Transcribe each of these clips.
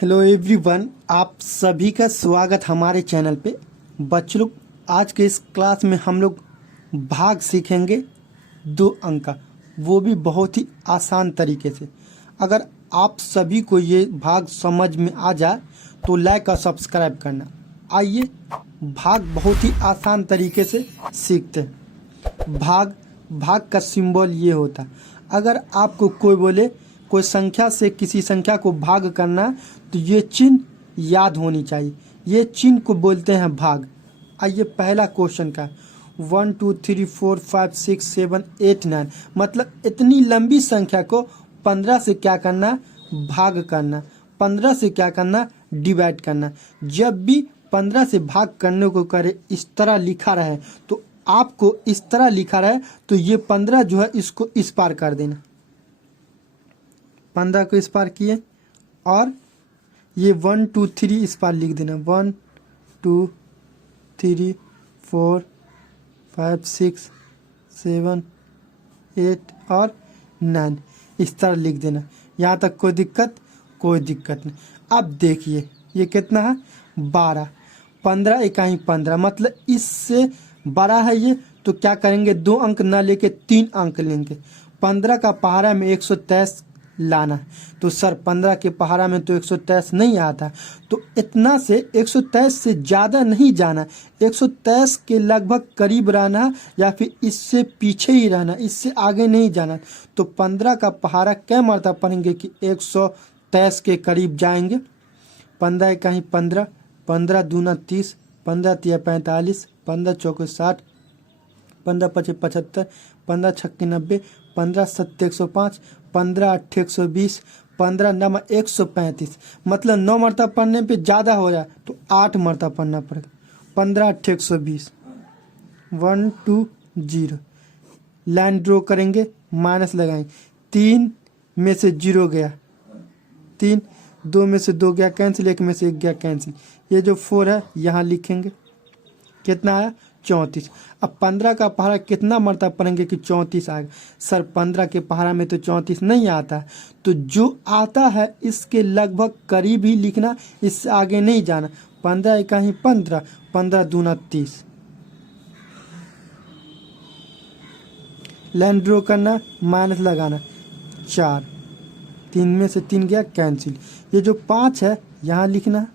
Hello everyone, आप सभी का स्वागत हमारे चैनल पे। बच्चों लोग, आज के इस क्लास में हम लोग भाग सीखेंगे 2 अंक का, वो भी बहुत ही आसान तरीके से। अगर आप सभी को ये भाग समझ में आ जाए तो लाइक और सब्सक्राइब करना। आइए भाग बहुत ही आसान तरीके से सीखते हैं। भाग का सिंबल ये होता है। अगर आपको कोई बोले कोई संख्या से किसी संख्या को भाग करना है, तो ये चिन्ह याद होनी चाहिए। ये चिन्ह को बोलते हैं भाग। आइए पहला क्वेश्चन का 1 2 3 4 5 6 7 8 9, मतलब इतनी लंबी संख्या को 15 से क्या करना, भाग करना। 15 से क्या करना, डिवाइड करना। जब भी 15 से भाग करने को करे इस तरह लिखा रहे, तो आपको इस तरह लिखा रहे तो ये 15 जो है इसको इस पार कर देना। 15 को इस पार किए और ये 1 2 3 इस पार लिख देना। 1 2 3 4 5 6 7 8 और 9 इस तरह लिख देना। यहाँ तक कोई दिक्कत नहीं। अब देखिए ये कितना है, 12। 15 इकाई 15, मतलब इससे बड़ा है ये, तो क्या करेंगे, 2 अंक ना लेके 3 अंक लेंगे। 15 का पहाड़ा में 123 लाना, तो सर 15 के पहाड़ा में तो 123 नहीं आता, तो इतना से 123 से ज़्यादा नहीं जाना, 123 के लगभग करीब रहना या फिर इससे पीछे ही रहना, इससे आगे नहीं जाना। तो 15 का पहाड़ा क्या मरतबा पढ़ेंगे कि 123 के करीब जाएंगे। 15 इकाई 15, 15 दूना 30, 15 तिया 45, 15 चौके 60, 15 पचे 75, 15 छक्के 90, 15 सत्ते 105, 15 अट्ठे 120, 15 नम 135, मतलब 9 मरतबा पढ़ने पे ज़्यादा हो जाए तो 8 मरतबा पढ़ना पड़ेगा। 15 अट्ठे 120, 1 2 0, लाइन ड्रॉ करेंगे, माइनस लगाएं। 3 में से 0 गया, 3, 2 में से 2 गया कैंसिल, 1 में से 1 गया कैंसिल। ये जो 4 है यहाँ लिखेंगे, कितना आया, 34। अब 15 का पहाड़ा कितना मरतबा पढ़ेंगे कि 34 आएगा। सर 15 के पहाड़ा में तो 34 नहीं आता है, तो जो आता है इसके लगभग करीब ही लिखना, इससे आगे नहीं जाना। 15 इकाई 15, 15 दूना 30, लाइन ड्रॉ करना, माइनस लगाना। 4, 3 में से 3 गया कैंसिल। ये जो 5 है यहाँ लिखना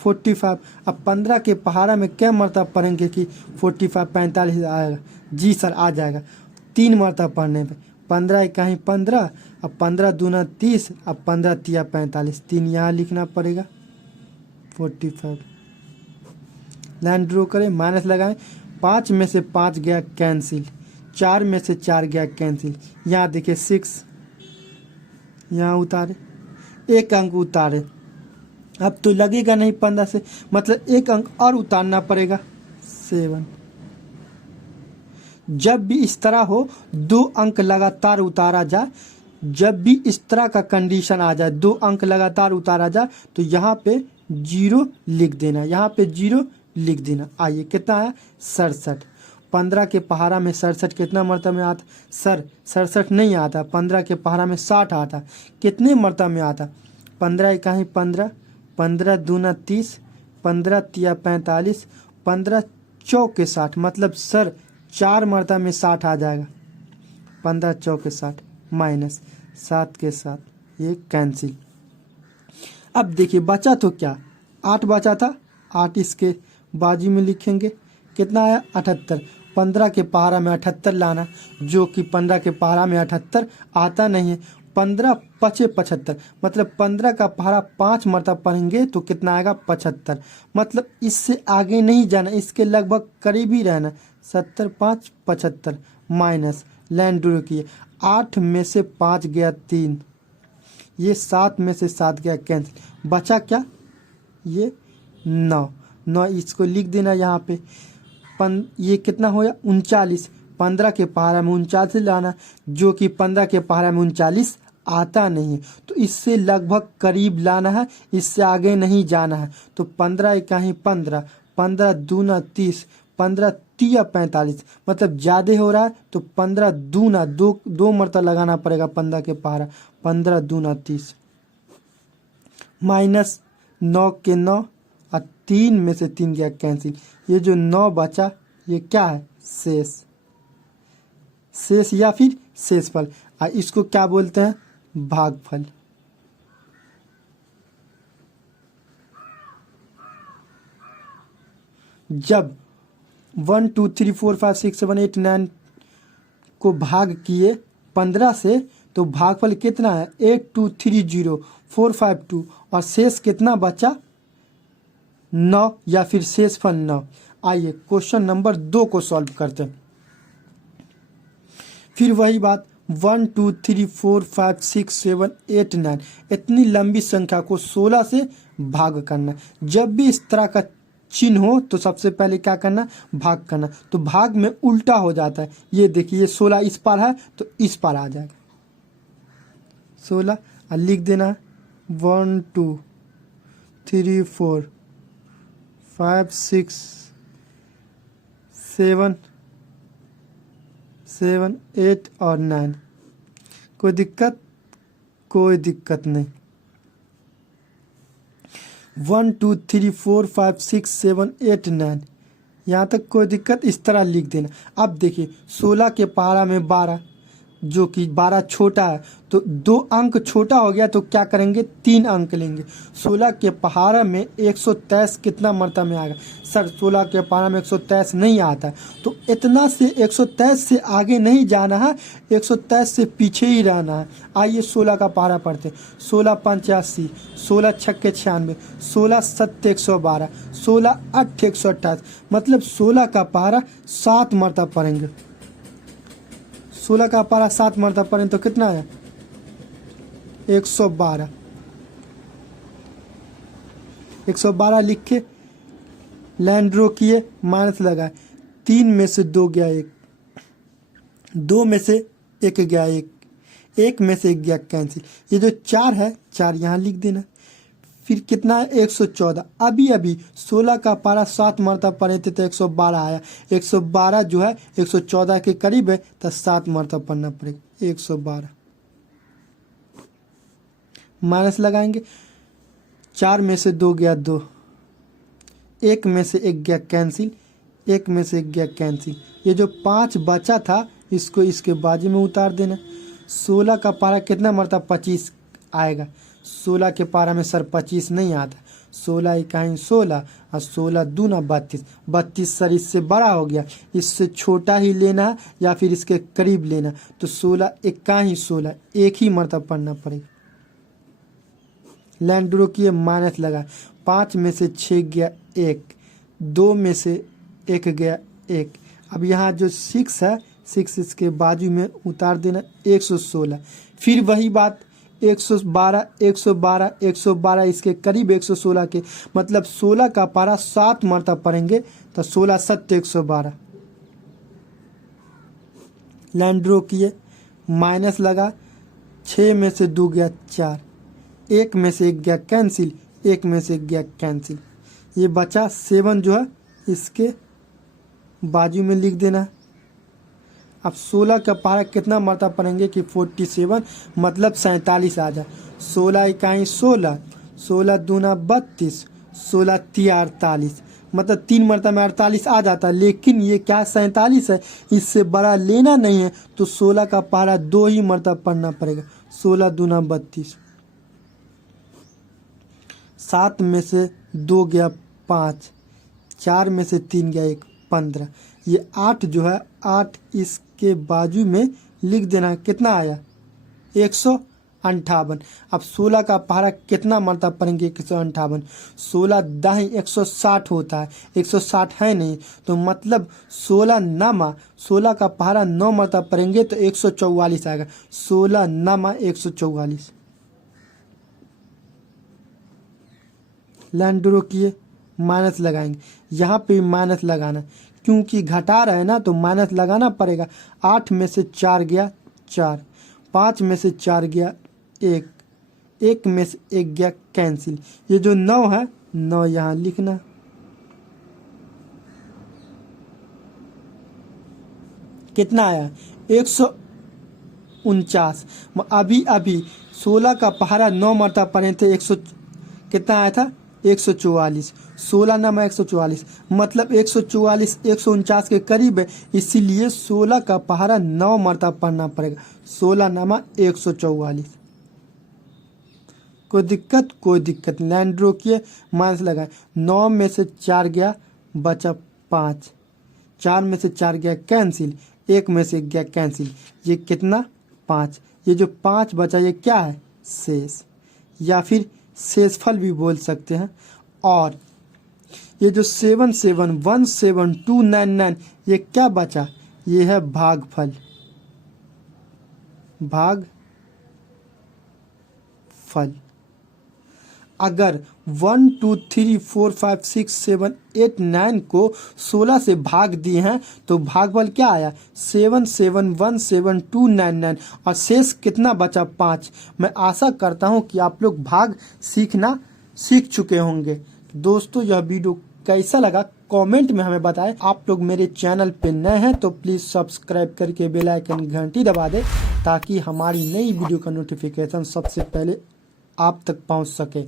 45। अब 15 के पहाड़ा में क्या मरतबा पढ़ेंगे कि 45 45 आएगा। जी सर आ जाएगा 3 मरतबा पढ़ने पे। 15 इकाई 15, अब 15 दूना 30, अब 15 तिया 45, 3 यहाँ लिखना पड़ेगा 45। लाइन ड्रॉ करें, माइनस लगाएं। 5 में से 5 गया कैंसिल, 4 में से 4 गया कैंसिल। यहाँ देखिए 6, यहाँ उतारे, 1 अंक उतारे। अब तो लगेगा नहीं 15 से, मतलब 1 अंक और उतारना पड़ेगा 7। जब भी इस तरह हो 2 अंक लगातार उतारा जाए, जब भी इस तरह का कंडीशन आ जाए 2 अंक लगातार उतारा जाए, तो यहाँ पे 0 लिख देना, यहाँ पे 0 लिख देना। आइए कितना आया, 67। 15 के पहाड़ा में 67 कितना मरतबा में आता, सर 67 नहीं आता, 15 के पहाड़ा में 60 आता। कितने मरतबा में आता, 15 इकाई 15, 15 दूना 30, 15 तिया 45, 15 चौके 60, मतलब सर 4 मरतबा में 60 आ जाएगा। 15 चौके 60 माइनस 7 के साथ ये कैंसिल। अब देखिए बचा तो क्या, 8 बचा था, 8 इसके बाजू में लिखेंगे। कितना आया, 78। 15 के पहाड़ा में 78 लाना, जो कि 15 के पहाड़ा में 78 आता नहीं है। 15 पचे 75, मतलब 15 का पहाड़ा 5 मरतबा पढ़ेंगे तो कितना आएगा, 75, मतलब इससे आगे नहीं जाना, इसके लगभग करीब ही रहना। 70 5 75 माइनस, लाइन ड्रॉ किए। 8 में से 5 गया 3, ये 7 में से 7 गया कैंसिल। बचा क्या, ये 9 इसको लिख देना यहाँ पे। ये कितना होया, 39। 15 के पहाड़ा में 39 लाना, जो कि 15 के पहाड़ा में 39 आता नहीं है, तो इससे लगभग करीब लाना है, इससे आगे नहीं जाना है। तो 15 इकाई 15, 15 दूना 30, 15 तिया 45, मतलब ज़्यादा हो रहा है, तो 15 दूना 2 मरतबा लगाना पड़ेगा 15 के पहाड़ा। 15 दूना 30, माइनस 9 के 9 और 3 में से 3 गया कैंसिल। ये जो 9 बचा ये क्या है? शेष। शेष या फिर शेषफल, और इसको क्या बोलते हैं? भागफल। जब 1 2 3 4 5 6 7 8 9 को भाग किए 15 से तो भागफल कितना है? 8 2 3 0 4 5 2 और शेष कितना बचा? 9 या फिर शेषफल 9। आइए क्वेश्चन नंबर 2 को सॉल्व करते हैं। फिर वही बात 1 2 3 4 5 6 7 8 9 इतनी लंबी संख्या को 16 से भाग करना। जब भी इस तरह का चिन्ह हो तो सबसे पहले क्या करना? भाग करना। तो भाग में उल्टा हो जाता है। ये देखिए, ये 16 इस पार है तो इस पार आ जाएगा 16, और लिख देना 1 2 3 4 5 6 7 8 और 9। कोई दिक्कत? कोई दिक्कत नहीं। 1 2 3 4 5 6 7 8 9 यहाँ तक कोई दिक्कत? इस तरह लिख देना। अब देखिए 16 के पहाड़ा में 12, जो कि 12 छोटा है तो 2 अंक छोटा हो गया तो क्या करेंगे? 3 अंक लेंगे। 16 के पहाड़ा में 123 कितना मरतबा में आएगा? सर 16 के पहाड़ा में 123 नहीं आता है, तो इतना से 123 से आगे नहीं जाना है, 123 से पीछे ही रहना है। आइए 16 का पहाड़ा पढ़ते हैं। 16 85, 16 छक्के 96, 16 7 112, 16 8 128, मतलब 16 का पहाड़ा 7 मरतबा पढ़ेंगे। 16 का पारा 7 मरतबा पढ़ें तो कितना है? 112। 112 लिख के लाइन ड्रॉ किए, माइनस लगाए। 3 में से 2 गया 1, 2 में से 1 गया 1, 1 में से 1 गया कैंसिल। ये जो 4 है 4 यहाँ लिख देना। फिर कितना है? 114। अभी अभी 16 का पारा 7 मरतबा पढ़े थे तो 112 आया। 112 जो है 114 के करीब है तो 7 मरतबा पढ़ना पड़ेगा। 112 माइनस लगाएंगे। 4 में से 2 गया 2, 1 में से 1 गया कैंसिल, 1 में से 1 गया कैंसिल। ये जो 5 बचा था इसको इसके बाजू में उतार देना। 16 का पारा कितना मरतबा? 25 आएगा। 16 के पारा में सर 25 नहीं आता। 16 इकाई 16 और 16 दूना 32। 32 सर इससे बड़ा हो गया, इससे छोटा ही लेना है या फिर इसके करीब लेना। तो 16 इकाई 16 एक ही मरतबा पढ़ना पड़ेगा। लाइन ड्रॉ किए, माइनस लगा। 5 में से 6 गया 1, 2 में से 1 गया 1। अब यहाँ जो 6 है 6 इसके बाजू में उतार देना। 116। फिर वही बात 112 112 112 इसके करीब 116 के, मतलब 16 का पारा 7 मरतबा पढ़ेंगे तो 16 7 112। लाइन ड्रॉ किए, माइनस लगा। 6 में से 2 गया 4, 1 में से 1 गया कैंसिल, 1 में से 1 गया कैंसिल। ये बचा 7 जो है इसके बाजू में लिख देना। अब 16 का पारा कितना मरतबा पढ़ेंगे कि 47 मतलब 47 आ जाए। 16 इकाई 16, 16 दूना 32, 16 तिया 48, मतलब 3 मरतबा में 48 आ जाता है। लेकिन ये क्या 47 है, इससे बड़ा लेना नहीं है तो 16 का पारा 2 ही मरतबा पढ़ना पड़ेगा। 16 दूना 32। 7 में से 2 गया 5, 4 में से 3 गया 1, 15। ये 8 जो है 8 इसके बाजू में लिख देना। कितना आया? 158। अब 16 का पारा कितना मरतबा पढ़ेंगे? 158। 16 दाही 160 होता है, 160 है नहीं तो मतलब 16 नामा 16 का पारा 9 मरतबा पढ़ेंगे तो 144 आएगा। 16 नामा 144। लाइन ड्रॉ किए, माइनस लगाएंगे। यहाँ पे माइनस लगाना क्योंकि घटा रहे हैं ना तो माइनस लगाना पड़ेगा। 8 में से 4 गया 4, 5 में से 4 गया 1, 1 में से 1 गया कैंसिल। ये जो 9 है 9 यहाँ लिखना। कितना आया? 149। अभी अभी 16 का पहाड़ा 9 मरतबा पढ़े थे कितना आया था 144, 16 नामा 144, मतलब 144 149 के करीब है, इसीलिए 16 का पहाड़ा 9 मरतबा पढ़ना पड़ेगा। 16 नामा 144। कोई दिक्कत, लाइन ड्रॉ किए, माइनस लगाए, 9 में से 4 गया बचा 5, 4 में से 4 गया कैंसिल, 1 में से गया कैंसिल, ये कितना 5, ये जो 5 बचा ये क्या है शेष, या फिर शेषफल भी बोल सकते हैं। और ये जो 77172299 ये क्या बचा, ये है भागफल, अगर 1 2 3 4 5 6 7 8 9 को 16 से भाग दिए हैं तो भागफल क्या आया 77172299 और शेष कितना बचा 5। मैं आशा करता हूं कि आप लोग भाग सीख चुके होंगे। दोस्तों यह वीडियो कैसा लगा कमेंट में हमें बताएं। आप लोग मेरे चैनल पे नए हैं तो प्लीज़ सब्सक्राइब करके बेल आइकन घंटी दबा दें ताकि हमारी नई वीडियो का नोटिफिकेशन सबसे पहले आप तक पहुंच सके।